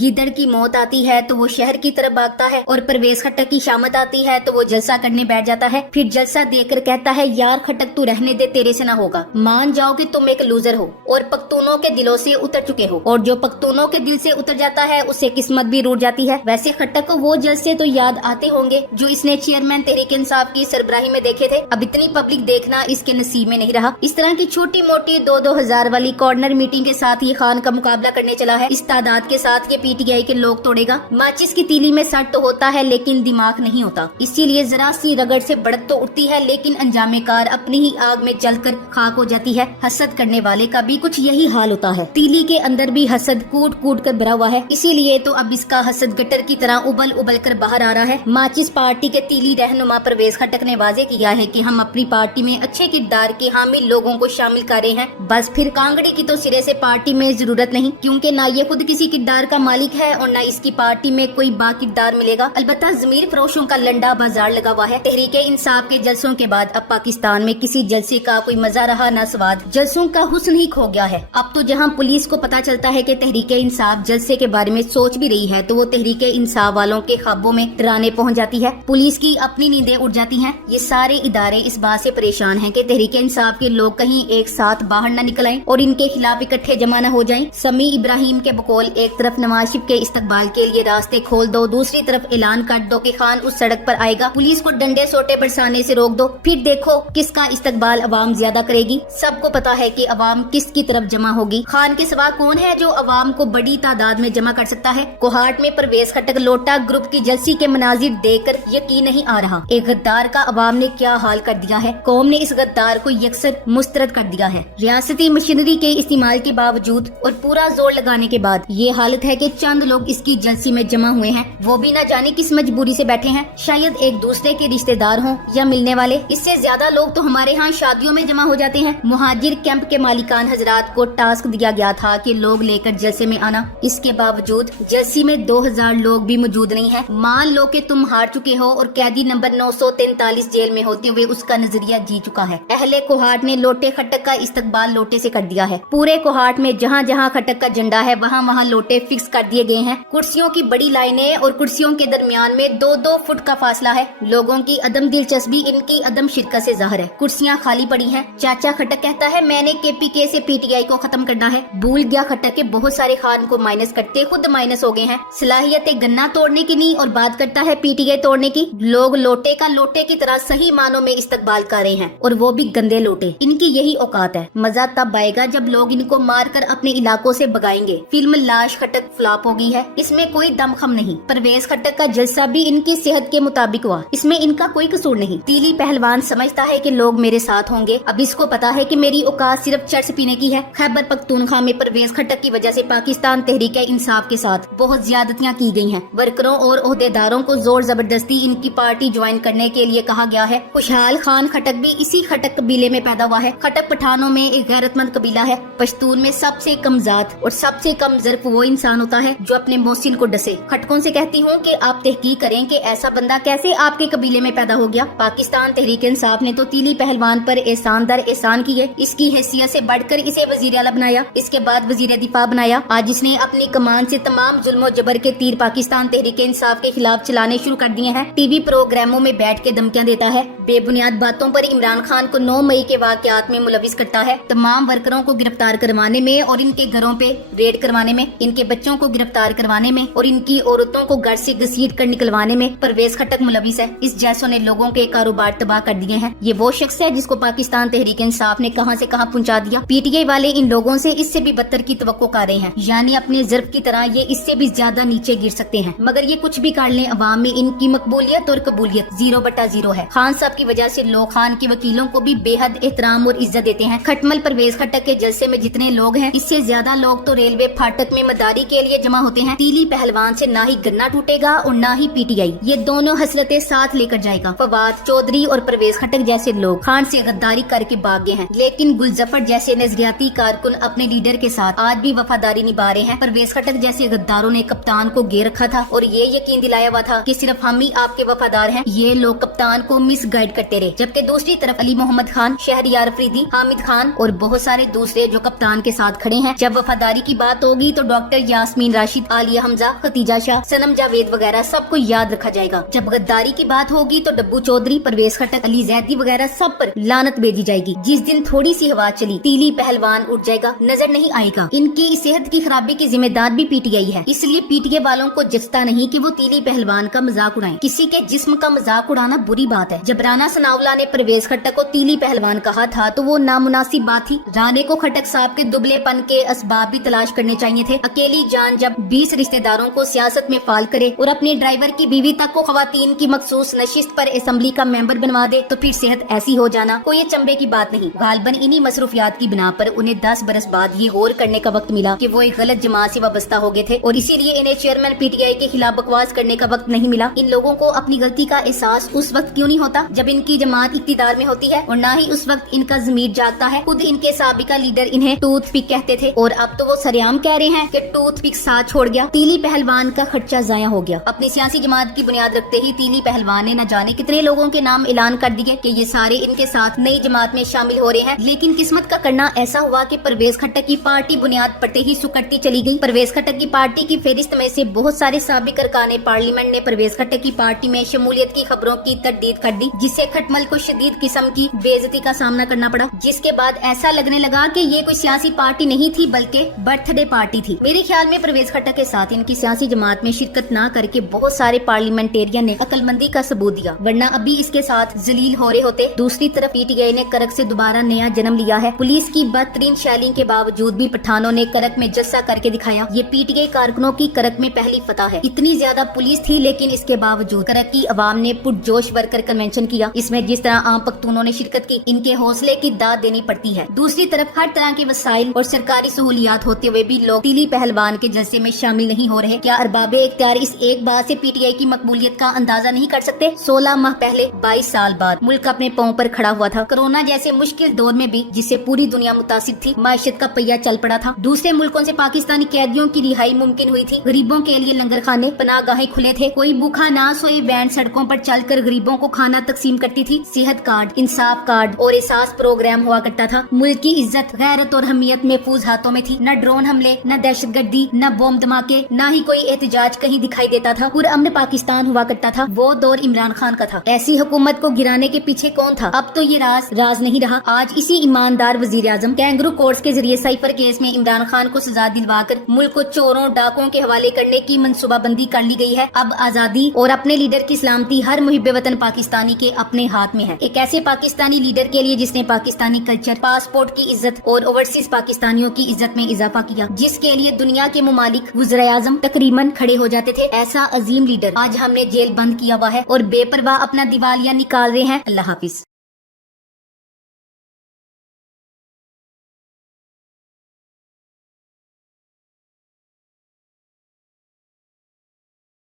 गिदड़ की मौत आती है तो वो शहर की तरफ भागता है और परवेज खट्टक की शामत आती है तो वो जलसा करने बैठ जाता है। फिर जलसा देखकर कहता है यार खट्टक तू रहने दे, तेरे से ना होगा, मान जाओ कि तुम एक लूजर हो और पख्तूनों के दिलों से उतर चुके हो, और जो पख्तूनों के दिल से उतर जाता है उससे किस्मत भी रूठ जाती है। वैसे खट्टक को वो जलसे तो याद आते होंगे जो इसने चेयरमैन तहरीक इंसाफ की सरबराही में देखे थे। अब इतनी पब्लिक देखना इसके नसीब में नहीं रहा। इस तरह की छोटी मोटी 2-2 हजार वाली कॉर्नर मीटिंग के साथ ये खान का मुकाबला करने चला है। इस तादाद के साथ ये पीटीआई के लोग तोड़ेगा। माचिस की तीली में सट तो होता है लेकिन दिमाग नहीं होता, इसीलिए जरा सी रगड़ से बढ़त तो उठती है लेकिन अंजामे कार अपनी ही आग में जलकर खाक हो जाती है। हसद करने वाले का भी कुछ यही हाल होता है। तीली के अंदर भी हसद कूट कूट कर भरा हुआ है, इसीलिए तो अब इसका हसद गटर की तरह उबल उबल कर बाहर आ रहा है। माचिस पार्टी के तीली रहनुमा परवेज खट्टक ने वाजे किया है कि हम अपनी पार्टी में अच्छे किरदार के हामिल लोगों को शामिल कर रहे हैं। बस फिर कांगड़ी की तो सिरे से पार्टी में जरूरत नहीं, क्योंकि ना ये खुद किसी किरदार का मालिक है और ना इसकी पार्टी में कोई बाकिरदार मिलेगा। अलबत्ता जमीर फरोशों का लंडा बाजार लगा हुआ है। तहरीके इंसाफ के जलसों के बाद अब पाकिस्तान में किसी जलसे का कोई मजा रहा ना स्वाद, जलसों का हुस्न ही खो गया है। अब तो जहां पुलिस को पता चलता है कि तहरीके इंसाफ जलसे के बारे में सोच भी रही है तो वो तहरीके इंसाफ वालों के ख्वाबों में डराने पहुंच जाती है। पुलिस की अपनी नींदें उड़ जाती हैं। ये सारे इदारे इस बात से परेशान हैं कि तहरीके इंसाफ के लोग कहीं एक साथ बाहर न निकल आएं और इनके खिलाफ इकट्ठे जमा न हो जाएं। समी इब्राहिम के बकौल एक तरफ नवाज शरीफ के इस्तकबाल के लिए रास्ते खोल दो, दूसरी तरफ ऐलान कर दो कि खान उस सड़क पर आएगा, पुलिस को डंडे सोटे बरसाने से रोक दो, फिर देखो किसका इस्तकबाल अवाम ज्यादा करेगी। सबको पता है कि अवाम किसकी तरफ जमा होगी। खान के सिवा कौन है जो अवाम को बड़ी तादाद में जमा कर सकता है। कोहाट में परवेज खट्टक लोटा ग्रुप की जलसी के मनाजिर देखकर यकीन नहीं आ रहा। एक गद्दार का अवाम ने क्या हाल कर दिया है। कौम ने इस गद्दार को यकसर मुस्तरद कर दिया है। रियासती मशीनरी के इस्तेमाल के बावजूद और पूरा जोर लगाने के बाद ये हालत है कि चंद लोग इसकी जलसी में जमा हुए हैं, वो भी न जाने किस मजबूरी से बैठे हैं। शायद एक दूसरे के रिश्तेदार हों या मिलने वाले। इससे ज्यादा लोग तो हमारे यहाँ शादियों में जमा हो जाते हैं। मुहाजिर कैंप के मालिकान हजरात को टास्क दिया गया था कि लोग लेकर जलसे में आना। इसके बावजूद जलसी में 2000 लोग भी मौजूद नहीं है। मान लो कि तुम हार चुके हो और कैदी नंबर 943 जेल में होते हुए उसका नजरिया जी चुका है। अहले कोहाट ने लोटे खट्टक का इस्तकबाल लोटे से कर दिया है। पूरे कोहाट में जहाँ जहाँ खट्टक का झंडा है वहाँ वहाँ लोटे फिक्स कर दिए गए हैं। कुर्सियों की बड़ी लाइनें और कुर्सियों के दरमियान में 2-2 फुट का फासला है। लोगों की अदम दिलचस्पी इनकी अदम शिरकत से जाहिर है। कुर्सियाँ खाली पड़ी हैं। चाचा खट्टक कहता है मैंने केपीके से पीटीआई को खत्म करना है। भूल गया खट्टक के बहुत सारे खान को माइनस करते खुद माइनस हो गए हैं। सलाहियतें गन्ना तोड़ने की नहीं और बात करता है पीटीआई तोड़ने की। लोग लोटे का लोटे की तरह सही मानों में इस्तकबाल कर रहे हैं और वो भी गंदे लोटे। इनकी यही औकात है। मजा तब आएगा जब लोग इनको मार कर अपने इलाकों से भगाएंगे। फिल्म लाश खट्टक फ्लॉप हो गई है, इसमें कोई दमखम नहीं। परवेज खट्टक का जलसा भी इनकी सेहत के मुताबिक हुआ, इसमें इनका कोई कसूर नहीं। तीली पहलवान समझता है कि लोग मेरे साथ होंगे। अब इसको पता है कि मेरी औकात सिर्फ चर्च पीने की है। खैबर पख्तूनख्वा में परवेज खट्टक की वजह से पाकिस्तान तहरीक इंसाफ के साथ बहुत ज्यादतियां की गई हैं। वर्करों और ओहदेदारों को जोर जबरदस्ती इनकी पार्टी ज्वाइन करने के लिए कहा गया है। खुशहाल खान खट्टक भी इसी खट्टक कबीले में पैदा हुआ है। खट्टक पठानों में एक गैरतमंद कबीला है। पश्तून में सबसे कम जात और सबसे कम ज़र्फ वो इंसान होता है जो अपने मोहसिन को डसे। खटकों से कहती हूँ कि आप तहकीक करें कि ऐसा बंदा कैसे आपके कबीले में पैदा हो गया। पाकिस्तान तहरीक इंसाफ ने तो तीली पहलवान पर एहसान दर एहसान किए। इसकी हैसियत से बढ़कर इसे वजीर आला बनाया, इसके बाद वजीर दिफा बनाया। आज इसने अपनी कमान से तमाम जुल्म और जबर के तीर पाकिस्तान तहरीक इंसाफ के खिलाफ चलाने शुरू कर दिए हैं। टीवी प्रोग्रामों में बैठ के धमकियां देता है। बेबुनियाद बातों पर इमरान खान को 9 मई के वाकयात में मुलविस करता है। तमाम वर्करों को गिरफ्तार करवाने में और इनके घरों पे रेड करवाने में, इनके बच्चों को गिरफ्तार करवाने में और इनकी औरतों को घर से घसीट कर निकलवाने में परवेज खट्टक मुलविस है। इस जैसों ने लोगों के कारोबार तबाह कर दिए हैं। ये वो शख्स है जिसको पाकिस्तान तहरीक इंसाफ ने कहां से कहां पहुंचा दिया। पीटीआई वाले इन लोगों से इससे भी बदतर की तवक्को कर रहे हैं, यानी अपने ज़र्फ की तरह ये इससे भी ज्यादा नीचे गिर सकते हैं। मगर ये कुछ भी कर लें, अवाम में इनकी मकबूलियत और कबूलियत 0/0 है। खान साहब की वजह से लोग खान के वकीलों को भी बेहद एहतराम और इज्जत देते हैं। खटमल परवेज खट्टक के जलसे में जितने लोग हैं, इससे ज्यादा लोग तो रेलवे फाटक में मदारी के लिए जमा होते हैं। तीली पहलवान से ना ही गन्ना टूटेगा और ना ही पीटीआई, ये दोनों हसरतें साथ लेकर जाएगा। फवाद चौधरी और परवेज खट्टक जैसे लोग खान से गद्दारी करके भाग गए हैं, लेकिन गुलजफर जैसे नजरियाती कारकुन अपने लीडर के साथ आज भी वफादारी निभा रहे हैं। परवेज खट्टक जैसे गद्दारों ने कप्तान को घेर रखा था और ये यकीन दिलाया हुआ था कि सिर्फ हम ही आपके वफादार हैं। ये लोग कप्तान को मिस गाइड करते रहे, जबकि दूसरी तरफ अली मोहम्मद खान, शहरियार अफरीदी, हामिद खान और बहुत सारे दूसरे जो कप्तान के साथ खड़े हैं। जब वफादारी की बात होगी तो डॉक्टर यास्मीन यास्मीन राशिद, आलिया हमजा, खतीजा शाह, सनम जावेद वगैरह सबको याद रखा जाएगा। जब गद्दारी की बात होगी तो डब्बू चौधरी, परवेज खट्टक, अली जैदी वगैरह सब पर लानत भेजी जाएगी। जिस दिन थोड़ी सी हवा चली, तीली पहलवान उठ जाएगा, नजर नहीं आएगा। इनकी सेहत की खराबी की जिम्मेदार भी पीटीआई है, इसलिए पीटीआई वालों को जचता नहीं कि वो तीली पहलवान का मजाक उड़ाएं। किसी के जिस्म का मजाक उड़ाना बुरी बात है। जब राना सनाउल्लाह ने परवेज खट्टक को तीली पहलवान कहा था तो वो नामुनासिब बात थी। राणे को खट्टक साहब के दुबलेपन के असबाब भी तलाश करने चाहिए थे। अकेली जान जब 20 रिश्तेदारों को सियासत में फाल करे और अपने ड्राइवर की बीवी तक को खवातीन की मखसूस नशिस्त पर असेंबली का मेंबर बनवा दे तो फिर सेहत ऐसी हो जाना कोई चंबे की बात नहीं। गालबन इन्हीं मसरूफियात की बिना पर उन्हें 10 बरस बाद ये गौर करने का वक्त मिला कि वो एक गलत जमात से वाबस्ता हो गए थे और इसीलिए इन्हें चेयरमैन पीटीआई के खिलाफ बकवास करने का वक्त नहीं मिला। इन लोगों को अपनी गलती का एहसास उस वक्त क्यों नहीं होता जब इनकी जमात इक्तिदार में होती है, और न ही उस वक्त इनका ज़मीर जागता है। खुद इनके साबिका लीडर इन्हें टूथ पिक कहते थे और अब तो वो सरेआम कह रहे हैं कि टूथ पिक साथ छोड़ गया। तीली पहलवान का खर्चा जाया हो गया। अपनी सियासी जमात की बुनियाद रखते ही तीली पहलवान ने न जाने कितने लोगों के नाम ऐलान कर दिए कि ये सारे इनके साथ नई जमात में शामिल हो रहे हैं। लेकिन किस्मत का करना ऐसा हुआ कि परवेज खट्टक की पार्टी बुनियाद पड़ते ही सुकड़ती चली गई। परवेज खट्टक की पार्टी की फेरिस्त में से बहुत सारे साबिक अरकान पार्लियामेंट ने परवेज खट्टक की पार्टी में शमूलियत की खबरों की तरदीद कर दी, जिससे खटमल को शदीद किस्म की बेइज्जती का सामना करना पड़ा। जिसके बाद ऐसा लगने लगा कि ये कोई सियासी पार्टी नहीं थी बल्कि बर्थडे पार्टी थी। मेरे ख्याल में परवेज खट्टक के साथ इनकी सियासी जमात में शिरकत न करके बहुत सारे पार्लियामेंटेरियन ने अक्लमंदी का सबूत दिया, वरना अभी इसके साथ जलील हो रहे होते। दूसरी तरफ पीटीआई ने करक से दोबारा नया जन्म लिया है। पुलिस की बदतरीन शैली के बावजूद भी पठानों ने करक में जलसा करके दिखाया। ये पीटीआई कारकुनों की करक में पहली फतह है। इतनी ज्यादा पुलिस थी लेकिन इसके बावजूद करक की अवाम ने पुरजोश वर्कर कन्वेंशन किया। इसमें जिस तरह आम पख्तूनों ने शिरकत की, इनके हौसले की दाद देनी पड़ती है। दूसरी तरफ हर तरह के वसाइल और सरकारी सहूलियात होते हुए भी लोग तीली पहलवान के जलसे में शामिल नहीं हो रहे। क्या अरबाबे इख्तियार इस एक बात से पीटीआई की मकबूलियत का अंदाजा नहीं कर सकते? 16 माह पहले 22 साल बाद मुल्क अपने पांव पर खड़ा हुआ था। कोरोना जैसे मुश्किल दौर में भी जिससे पूरी दुनिया मुतासिर थी, माइशत का पहिया चल पड़ा था। दूसरे मुल्कों से पाकिस्तानी कैदियों की रिहाई मुमकिन हुई थी। गरीबों के लिए लंगर खाने, पनाहगाहें खुले थे। कोई भूखा ना सोए वैन सड़कों पर चलकर गरीबों को खाना तकसीम करती थी। सेहत कार्ड, इंसाफ कार्ड और एहसास प्रोग्राम हुआ करता था। मुल्क की इज्जत, गैरत और हमीयत महफूज हाथों में थी। न ड्रोन हमले, न दहशतगर्दी, न बम धमाके, न ही कोई एहतजाज कहीं दिखाई देता था। पुरअमन पाकिस्तान हुआ करता था। वो दौर इमरान खान का था। ऐसी हुकूमत को गिराने के पीछे कौन था? अब तो ये राज नहीं रहा। आज इसी ईमानदार वजीर आजम कैंगरू कोर्ट्स के जरिए साइफर केस में इमरान खान को सजा दिलवाकर मुल्क को चोरों डाकों के हवाले करने की मंसूबाबंदी कर ली गई है। अब आजादी और अपने लीडर की सलामती हर मुहिब्बे वतन पाकिस्तानी के अपने हाथ में है। एक ऐसे पाकिस्तानी लीडर के लिए जिसने पाकिस्तानी कल्चर, पासपोर्ट की इज्जत और ओवरसीज पाकिस्तानियों की इज्जत में इजाफा किया, जिसके लिए दुनिया के मुमालिक वज़ीर आज़म तकरीबन खड़े हो जाते थे। ऐसा अजीम लीडर आज हमने जेल बंद किया हुआ है और बेपरवाह अपना दिवालिया निकाल रहे हैं। अल्लाह हाफिज।